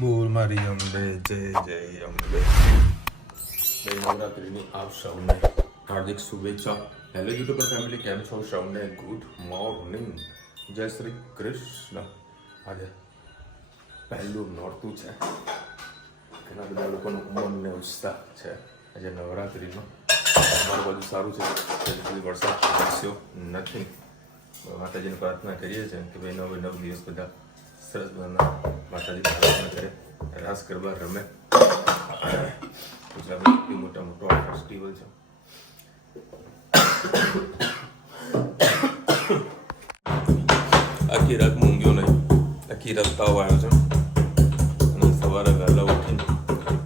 બોલ મારી અંબે જય જય અંબે. નવરાત્રિની આપ સૌને હાર્દિક શુભેચ્છા. હેલો યુટ્યુબર ફેમિલી, કેમ છો સૌને? ગુડ મોર્નિંગ, જય શ્રી કૃષ્ણ. આજે પહેલું નોરતું છે. ઘણા બધા લોકોનો ઉમંગ ને ઉત્સાહ છે આજે નવરાત્રિનો. અમારું બધું સારું છે, વરસાદ વરસ્યો નથી. માતાજીને પ્રાર્થના કરીએ છીએ કે ભાઈ 9 દિવસ બધા સરસ માતાજી પ્રાર્થના કરે, રાસ ગરબા રમે. ગુજરાતમાં સૌથી મોટો ફેસ્ટિવલ છે. આખી રાત મૂંગ્યો નહીં, આખી રાત તાવ આવ્યો છે અને સવારે વહેલા ઉઠીને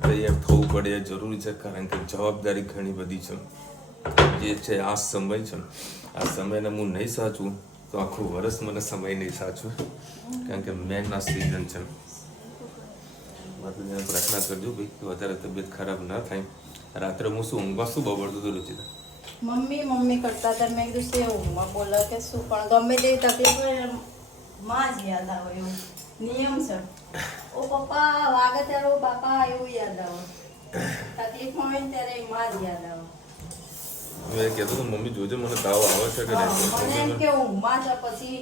તૈયાર થવું પડે એ જરૂરી છે, કારણ કે જવાબદારી ઘણી બધી છે. જે છે આ સમય છે, આ સમયને હું નહીં સાચું તો આખું વર્ષ મને સમય નહીં સાચું, કારણ કે મેન આ સિઝન છે. માતાજીને પ્રાર્થના કરજો ભાઈ કે વધારે તબિયત ખરાબ ના થાય. રાત્રે હું શું ઊંઘવા શું બબડતું હતું રુચિતા? મમ્મી કરતા હતા. મેં કીધું શું ઊંઘમાં બોલે કે શું, પણ ગમે તેવી તકલીફ હોય માં જ યાદ આવે, એવું નિયમ છે. ઓ પપ્પા વાગે ત્યારે ઓ બાપા એવું યાદ આવે. તકલીફ હોય ને ત્યારે માં જ યાદ આવે. મેં કહેતો તો મમ્મી જોજે મને તાવ આવે છે કે નહીં. મને એમ કે ઊંઘમાં છે, પછી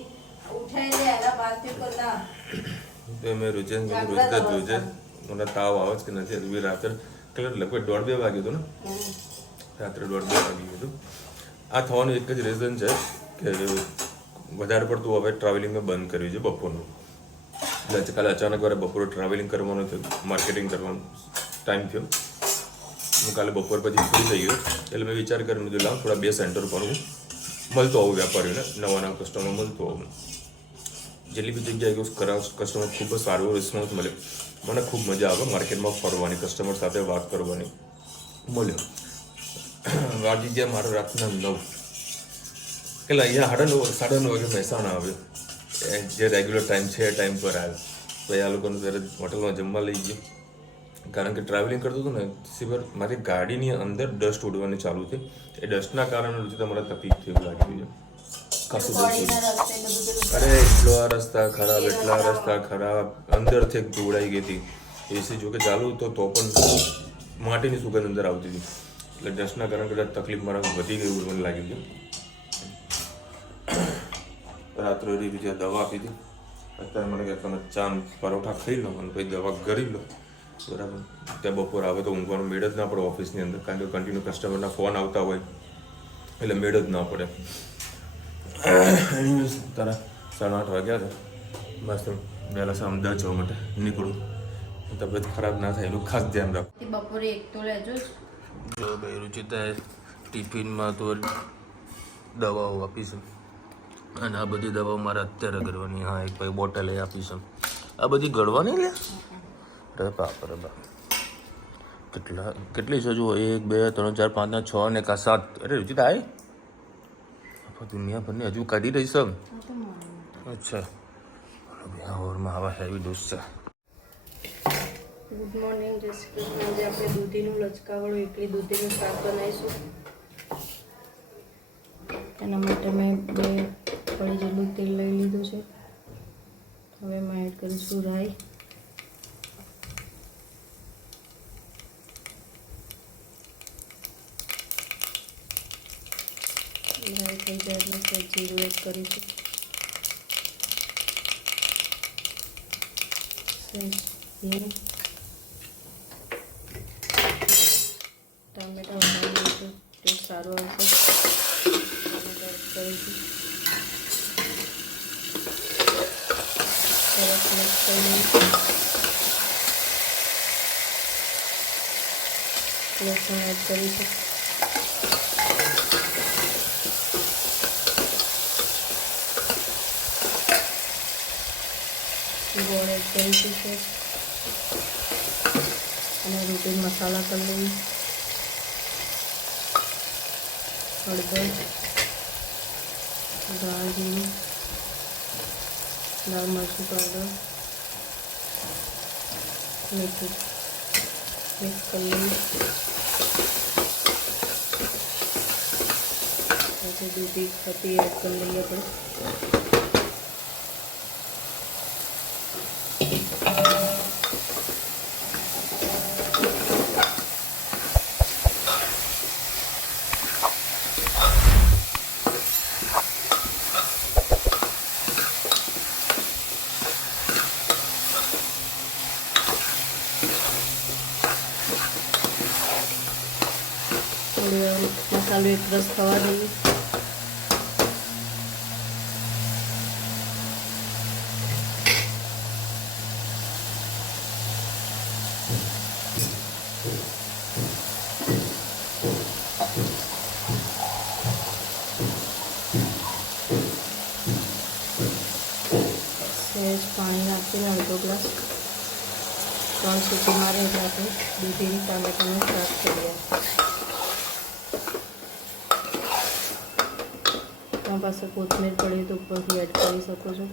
ઉઠાઈ જાય એના બાંધતી પર ના તો મેં રોજિતા જોજે મને તાવ આવે છે કે નથી. રાત્રે લગભગ 1:30-2 વાગ્યું હતું ને, રાત્રે 1:30-2 વાગ્યું હતું. આ થવાનું એક જ રીઝન છે કે વધારે પડતું હવે ટ્રાવેલિંગ મેં બંધ કર્યું છે બપોરનું. એટલે કાલે અચાનક વારે બપોરે ટ્રાવેલિંગ કરવાનું થયું, માર્કેટિંગ કરવાનો ટાઈમ થયો. હું કાલે બપોર પછી ફ્રી થઈ ગયો, એટલે મેં વિચાર કરી લીધું લાવ થોડા 2 સેન્ટર પર હું મળતો આવું વેપારીઓને, નવા કસ્ટમર મળતો આવું. જેટલી બી જગ્યાએ કસ્ટમર ખૂબ જ સારો રિસ્પોન્સ મળ્યો. મને ખૂબ મજા આવે માર્કેટમાં ફરવાની, કસ્ટમર સાથે વાત કરવાની. મળ્યો વાગી ગયા મારો રાતના 9, એટલે અહીંયા 9:30 વાગે મહેસાણા આવ્યો. જે રેગ્યુલર ટાઈમ છે એ ટાઈમ પર આવ્યો. પછી આ લોકોને ત્યારે હોટલમાં જમવા લઈ ગયો, કારણ કે ટ્રાવેલિંગ કરતું હતું ને સિવાય મારી ગાડીની અંદર ડસ્ટ ઉડવાની ચાલુ થઈ. એ ડસ્ટના કારણે મને તકલીફ થઈ લાગી છે. અરે એટલા રસ્તા ખરાબ, અંદરથી ધોળાઈ ગઈ હતી. એસી જોકે ચાલુ તો પણ માટીની સુગંધ અંદર આવતી હતી. એટલે ડસ્ટના કારણે કદાચ તકલીફ મારા વધી ગઈ એવું મને લાગી ગયું. રાત્રે બીજા દવા આપી હતી. અત્યારે મને કહે તમે ચા પરોઠા ખાઈ લો અને પછી દવા કરી લો, બરાબર. ત્યાં બપોર આવે તો ઊંઘવાનો મેળ જ ના પડે ઓફિસની અંદર, કારણ કે કન્ટિન્યુ કસ્ટમરના ફોન આવતા હોય એટલે મેળ જ ના પડે. તારા 8:30 વાગ્યા છે. બસ વહેલા અમદાવાદ જવા માટે નીકળું. તબિયત ખરાબ ના થાય એનું ખાસ ધ્યાન રાખો. બપોરે એક તો લેજો. જો ભાઈ રુચિતાએ ટિફિનમાં તો દવાઓ આપીશું, અને આ બધી દવાઓ મારે અત્યારે ગળવાની. હા, એક ભાઈ બોટલ એ આપીશું. આ બધી ગળવાની લે. અરે બાપ રે બાપ, કેટલી છે જુઓ? 1 2 3 4 5 6 ને 7. અરે રુચિતા આય દુનિયાભરની હજુ કાઢી રહી છે. અચ્છા, ઓરમાં આવા હેવી ડોઝ છે. ગુડ મોર્નિંગ, જય શ્રી કૃષ્ણ. આજે આપણે દૂધીનું લચકાવાળું એકલી દૂધીનું શાક બનાવીશું. એના માટે મેં 2 કળી જેટલું તેલ લઈ લીધું છે. હવે એમાં એડ કરીશું રાઈ. રાઈ થઈ જાય એટલે જીરું એડ કરીશું. હિંગ, ટામેટા ઉમેરી દઈશું, ટેસ્ટ સારો આવશે. ટામેટા એડ કરીશું. સરસ મિક્સ કરી લઈશું. લસણ એડ કરીશું. ગોળ એડ કરીશું છે અને રૂટીન મસાલા કરી લઈએ. હળદર, ધાણા જીરું, લાલ મરચું પાવડર, મીઠું મિક્સ કરી લઈએ. પછી દૂધી પત્તી એડ કરી લઈએ આપણે. મસાલો એકરસ થવા દઈએ. સહેજ પાણી નાખીને અડધો ગ્લાસ 3 સીટી મારે એટલે આપણે દૂધીની ટામેટાનું શાક કરીએ. તમારી પાસે કોથમીર પડી તો ઉપરથી એડ કરી શકો છો.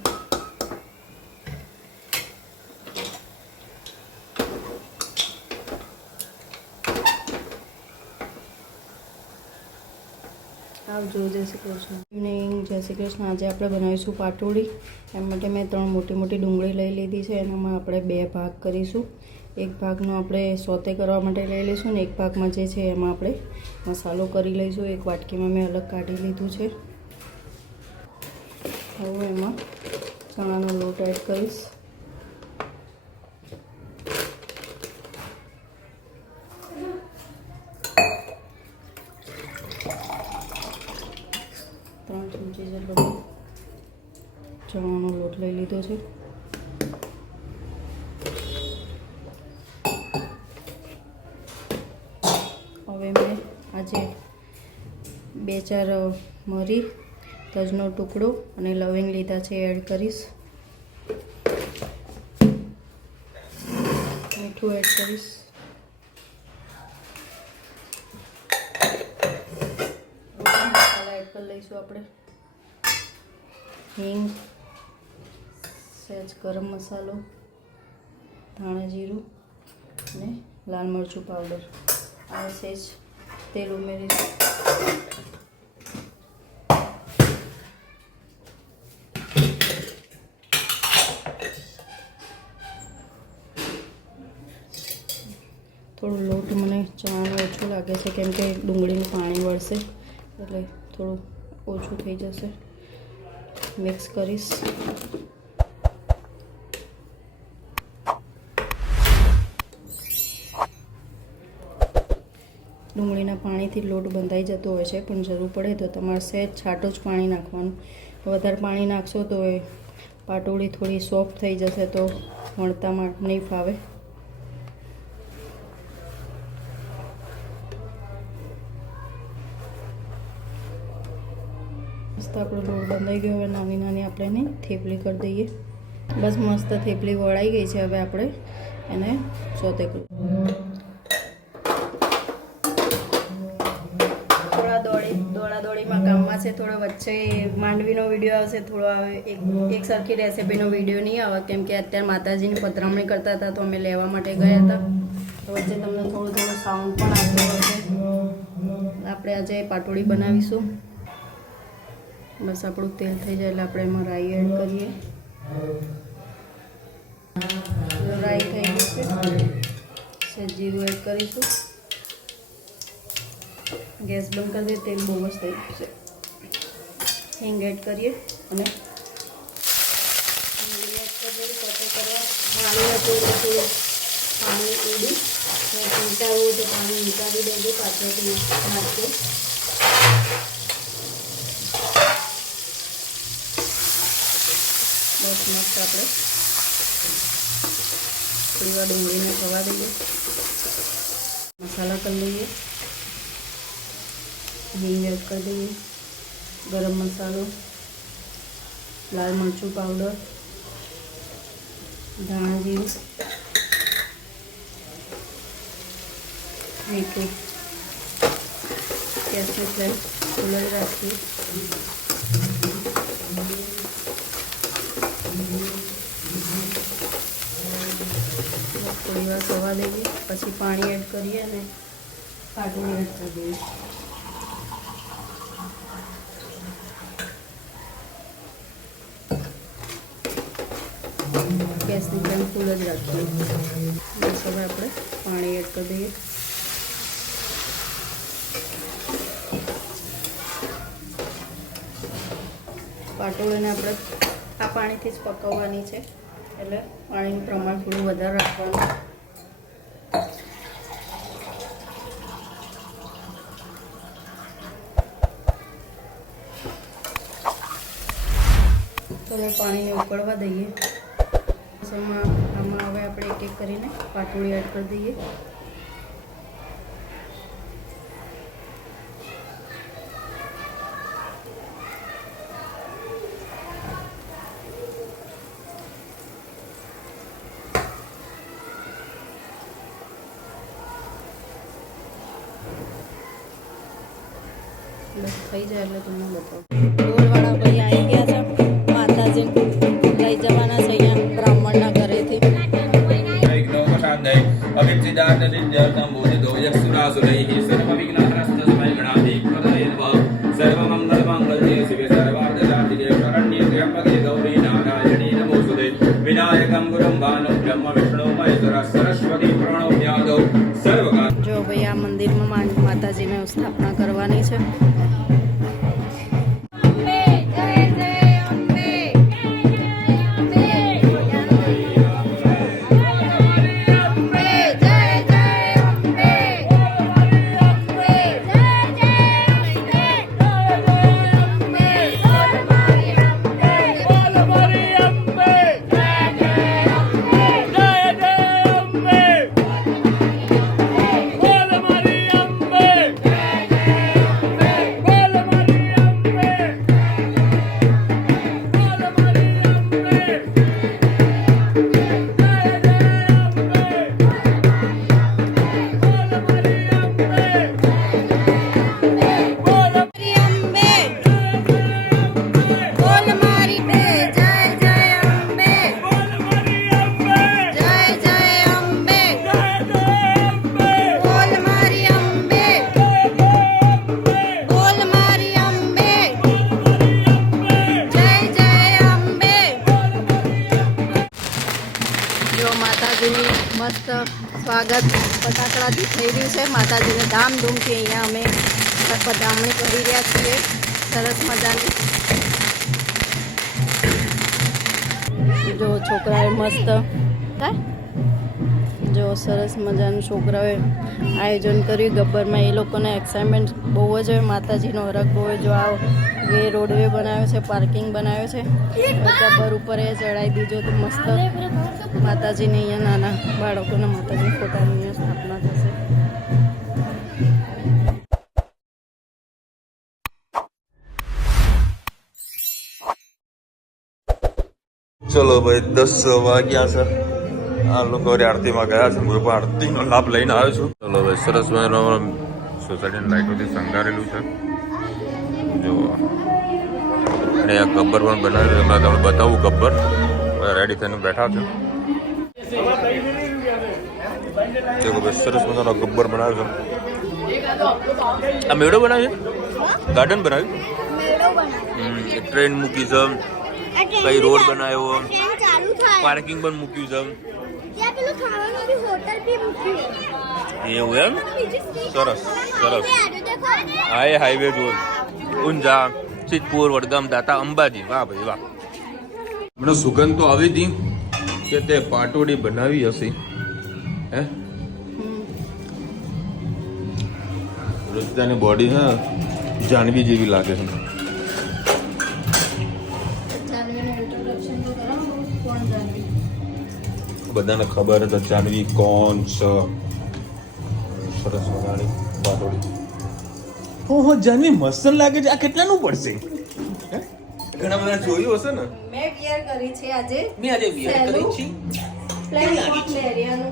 આવજો. જય શ્રી કૃષ્ણ. ઇવનિંગ. જય શ્રી કૃષ્ણ. આજે આપણે બનાવીશું પાટોળી. એમ માટે મેં 3 મોટી મોટી ડુંગળી લઈ લીધી છે. એનામાં આપણે 2 ભાગ કરીશું. એક ભાગનો આપણે સોતે કરવા માટે લઈ લઈશું ને એક ભાગમાં જે છે એમાં આપણે મસાલો કરી લઈશું. એક વાટકીમાં મેં અલગ કાઢી લીધું છે. હવે એમાં ચણાનો લોટ એડ કરીશ. ચણાનો લોટ લઈ લીધો છે. હવે મેં આજે 2-4 મરી, તજનો ટુકડો અને લવિંગ લીધા છે એડ કરીશ. મીઠું એડ કરીશ. મસાલા એડ કરી લઈશું આપણે. હિંગ, સહેજ ગરમ મસાલો, ધાણા જીરું અને લાલ મરચું પાવડર. અને સહેજ તેલ ઉમેરીશું. થોડું લોટ મને ચણાનો ઓછો લાગે છે કેમ કે ડુંગળીનું પાણી વળશે એટલે થોડું ઓછું થઈ જશે. મિક્સ કરીશ. ડુંગળીના પાણીથી લોટ બંધાઈ જતો હોય છે પણ જરૂર પડે તો તમારે સહેજ છાંટો જ પાણી નાખવાનું. વધારે પાણી નાખશો તો એ પાટોળી થોડી સોફ્ટ થઈ જશે તો વણતામાં નહીં ફાવે. મસ્ત આપણો લોટ બંધાઈ ગયો. હવે નાની નાની આપણે એને થેપલી કરી દઈએ. બસ મસ્ત થેપલી વળાઈ ગઈ છે. હવે આપણે એને સોતે કરીએ. દોડાદોડીમાં કામમાં છે. થોડો વચ્ચે માંડવીનો વિડીયો આવશે, થોડો એક સરખી રેસીપીનો વિડીયો નહીં આવે કેમ કે અત્યારે માતાજીની પધરામણી કરતા હતા તો અમે લેવા માટે ગયા હતા. તો વચ્ચે તમને થોડું સાઉન્ડ પણ આવતો હશે. આપણે આજે પાટોળી બનાવીશું. બસ આપણું તેલ થઈ જાય એટલે આપણે એમાં રાઈ એડ કરીએ. રાઈ થઈ ગઈ છે. સહેજ જીરું એડ કરીશું. ગેસ બંધ કરી દઈએ. તેલ બહુ જ થઈ ગયું છે. હિંગ એડ કરીએ અને પાણી ઉડી ઉતારવું તો પાણી ઉતારી દેજો. પાછળથી નાખીએ. બસ મસ્ત આપણે થોડી વાર ડુંગળીને થવા દઈએ. મસાલા કરી લઈએ. હિંગ એડ કરી દઈએ. ગરમ મસાલો, લાલ મરચું પાવડર, ધાણા જીરું, મીઠું. ગેસની ફ્લેમ ફૂલ જ રાખીએ. થોડી વાર થવા દઈએ. પછી પાણી એડ કરીએ અને પાટોળી એડ કરી દઈએ. ગેસની ફ્લેમ ફૂલ જ રાખીએ. બસ હવે આપણે પાણી એડ કરી દઈએ. પાટોળીને આપણે આ પાણીથી જ પકવવાની છે એટલે પાણીનું પ્રમાણ થોડું વધારે રાખવાનું. પાણીને ઉકળવા દઈએ. આમાં હવે આપણે એક એક કરીને પાટોળી એડ કરી દઈએ. બસ થઈ જાય એટલે તમને બતાવું. ઢોલવાળા ભાઈ આવી ગયા છે. માતાજી લઈ જવાના છે અહીંયા બ્રાહ્મણના ઘરેથી. જો ભાઈ આ મંદિરમાં માતાજીને સ્થાપના કરવાની છે. માતાજીની મસ્ત સ્વાગત ફટાકડાથી થઈ રહ્યું છે. માતાજીને ધામધૂમથી અહીંયા અમે પધરામણી કરી રહ્યા છીએ. સરસ મજાની જો છોકરાએ મસ્ત જો સરસ મજાનું છોકરાઓએ આયોજન કર્યું. ગબ્બરમાં એ લોકોને એક્સાઇટમેન્ટ બહુ જ હોય. માતાજીનો હરખ બહુ હોય. જો આ વે રોડવે બનાવ્યો છે, પાર્કિંગ બનાવ્યો છે. ગબ્બર ઉપર એ ચડાવી દીધો તો મસ્ત માતાજીને અહીંયા નાના બાળકોના માતાજી ફોટાની અહીંયા સ્થાપના થશે. ચલો ભાઈ 10 વાગ્યા છે. આ લોકો આરતીમાં ગયા છે. હું પણ આરતીનો લાભ લઈને આવ્યો છું. ચલો ભાઈ સરસ મજાનું સોસાયટીની લાઈટોથી શણગારેલું છે. જો અને આ ગબ્બર પણ બનાવ્યું. એમાં તમને બતાવું. ગબ્બર રેડી થઈને બેઠા છે. દેખો ભાઈ સરસ મજાનો ગબ્બર બનાવ્યો છે. આ મેળો બનાવ્યો, ગાર્ડન બનાવ્યું, ટ્રેન મૂકી છે, કઈ રોડ બનાવ્યો, પાર્કિંગ પણ મૂક્યું છે. એવું એમ? સરસ સરસ. હા એ હાઈવે જુઓ. ઊંઝા, સિદ્ધપુર, વડગામ, દાતા, અંબાજી. વાહ ભાઈ વાહ. મને સુગંધ તો આવી હતી કે તે પાટોડી બનાવી હશે. હે રોજની બોડી હા જાનવી જેવી લાગે છે. બધાને ખબર છે જાનવી કોણ છે. સરસ મજાની પાટોડી. ઓહો જાનવી મસ્ત લાગે છે. આ કેટલાનું પડશે? ઘણા બધા જોયું હશે ને. મેં વિયર કરી છે આજે. મેં આજે વિયર કરી છે. પ્લેન કોટ લેરિયાનું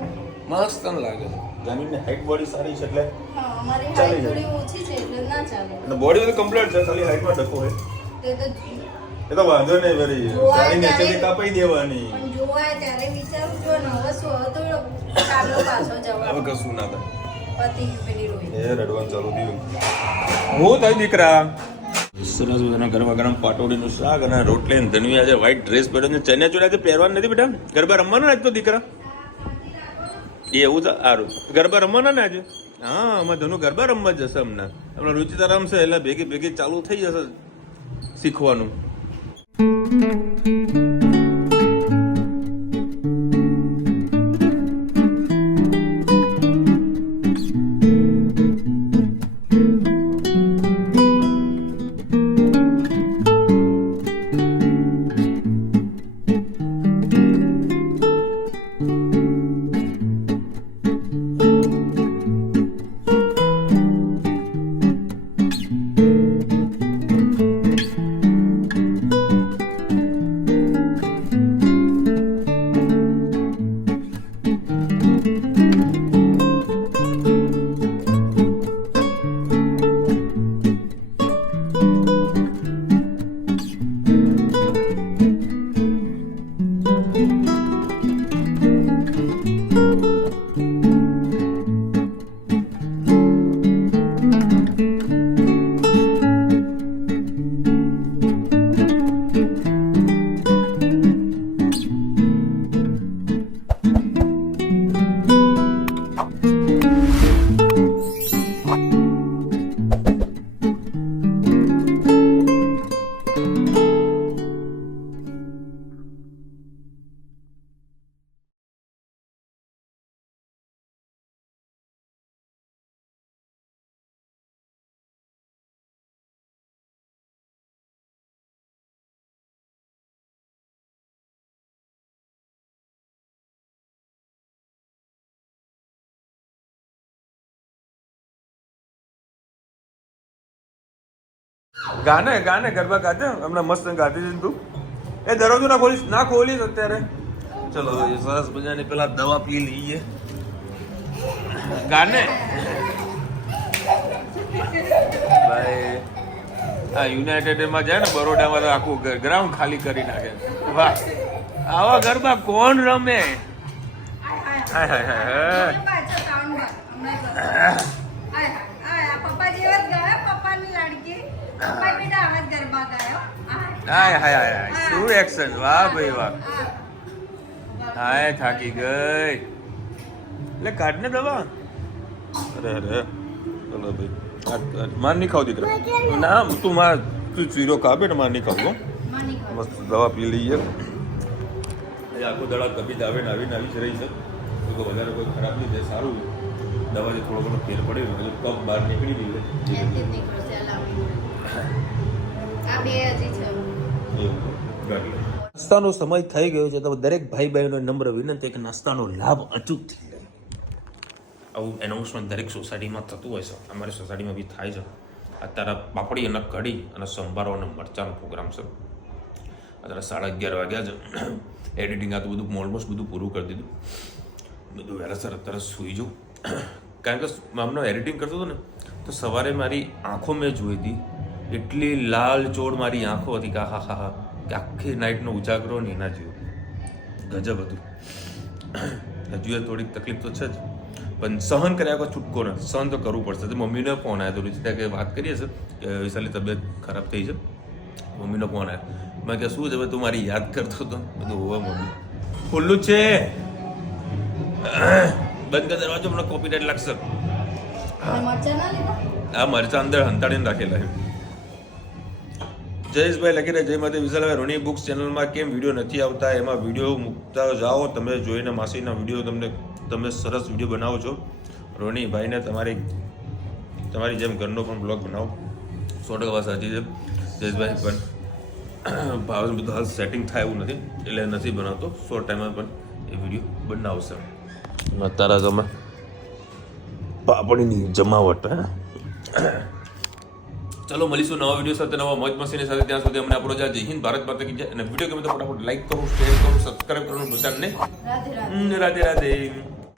મસ્ત લાગે છે. જાનવીની હાઈટ બોડી સારી છે એટલે હા અમારી હાઈટ થોડી ઓછી છે એટલે ના ચાલે. અને બોડી તો કમ્પ્લીટ છે, ખાલી હાઈટમાં ડખો હોય. તે તો વાંધો નહીં વળી સારી નેચરલી કાપાઈ દેવાની. પણ જોવાય ત્યારે વિચારું જો ને હવે શું હવે તો ચાલો પાછો જવા. હવે કશું ના થાય. પતિ પેલી રોઈ એ રડવાનું ચાલુ થયું. હું તારી દીકરા સરસ મજાના ગરમા ગરમ પાટોડીનું શાક અને રોટલી અને ધનવી. આજે વ્હાઈટ ડ્રેસ પહેર્યો છે. ચણિયા ચોળી આજે પહેરવાનું નથી બેટા. ગરબા રમવાના આજ તો દીકરા. એવું તો સારું. ગરબા રમવાના ને આજે? હા અમારે ધનુ ગરબા રમવા જશે હમણાં. આપણે રુચિતા રમશે એટલે ભેગી ભેગી ચાલુ થઈ જશે શીખવાનું. ગાને ગાને ગરબા ગાતે હમણાં મસ્ત ગાતી હતી તું. એ દરવાજો ના ખોલીશ અત્યારે. ચલો એ સરસ મજાની પેલા દવા પી લઈએ. ગાને ભાઈ આ યુનાઇટેડ માં જાય ને બરોડામાં તો આખું ગ્રાઉન્ડ ખાલી કરી નાખે. વાહ આવા ગરબા કોણ રમે? હાય હાય હાય હાય હાય હાય શું એક્શન! વાહ ભાઈ વાહ. હાય થાકી ગઈ. એટલે કાઢ ને દવા. અરે અરે ચલો ભાઈ માર નહીં ખાવ દીકરા. ના તું માર તું ચીરો ખા બેટા, માર નહીં ખાવ. મસ્ત દવા પી લઈએ. આખો દડા તબિયત આવે ને આવીને આવી જ રહી છે. વધારે કોઈ ખરાબ નહીં થાય, સારું. દવાથી થોડો ઘણો ફેર પડે હજુ કપ બહાર નીકળી ગયું. નાસ્તાનો સમય થઈ ગયો છે તો દરેક ભાઈ બહેનો નમ્ર વિનંતી કે નાસ્તાનો લાભ અચૂકથી લે. આવું એનાઉન્સમેન્ટ દરેક સોસાયટીમાં થતું હોય છે. અમારી સોસાયટીમાં બી થાય છે. અત્યારે પાપડી અને કઢી અને સંભારો અને મરચાંનો પ્રોગ્રામ છે. અત્યારે 11:30 વાગ્યા છે. એડિટિંગ આ તો બધું ઓલમોસ્ટ બધું પૂરું કરી દીધું. બધું વહેલાસર અત્યારે સૂઈ જાઉં. કારણ કે હમણાં એડિટિંગ કરતો હતો ને તો સવારે મારી આંખો મેં જોઈ હતી. એટલી લાલ ચોળ મારી આંખો હતી કે હા હા હા કે આખી નાઇટનો ઉજાગરો ને એના જેવું ગજબ હતું. હજુ એ થોડીક તકલીફ તો છે જ, પણ સહન કર્યા વગર છૂટકો ને સહન તો કરવું પડશે. તો મમ્મીને ફોન આવ્યો હતો રૂચિતા કે વાત કરીએ છે કે વિશાલની તબિયત ખરાબ થઈ છે. મમ્મીનો ફોન આવ્યો. મેં કે શું છે તું મારી યાદ કરતો હતો. બધું હોવા મમ્મી ખુલ્લું છે, બંધ કર દરવાજો, મને કોપીરાઇટ લાગશે. આ મરચા અંદર હંતાડીને રાખેલા છે. જયેશભાઈ લખી રહ્યા જય માતા વિશાલભાઈ રોની બુક્સ ચેનલમાં કેમ વિડીયો નથી આવતા? એમાં વિડીયો મૂકતા જાઓ તમે, જોઈને માસીના વિડીયો તમે સરસ વિડીયો બનાવો છો. રોની ભાઈને તમારી જેમ ઘરનો પણ બ્લોગ બનાવો. 100% વાત સાચી છે. જયેશભાઈ પણ ભાવ બધું હાલ સેટિંગ થાય એવું નથી એટલે નથી બનાવતો. શોર્ટ ટાઈમમાં પણ એ વિડીયો બનાવશે. અત્યારે તમે પાપડીની જમાવટ. ચલો મળીશું નવા વિડીયો સાથે, નવા મોજ મસ્તીની સાથે. ત્યાં સુધી અમને આપણો જય હિન્દ, ભારત માતા કી જય. અને વિડીયો ગમે તો ફટાફટ લાઈક કરો, શેર કરો, સબસ્ક્રાઈબ કરવાનું ભૂલતા નહીં. રાધે રાધે.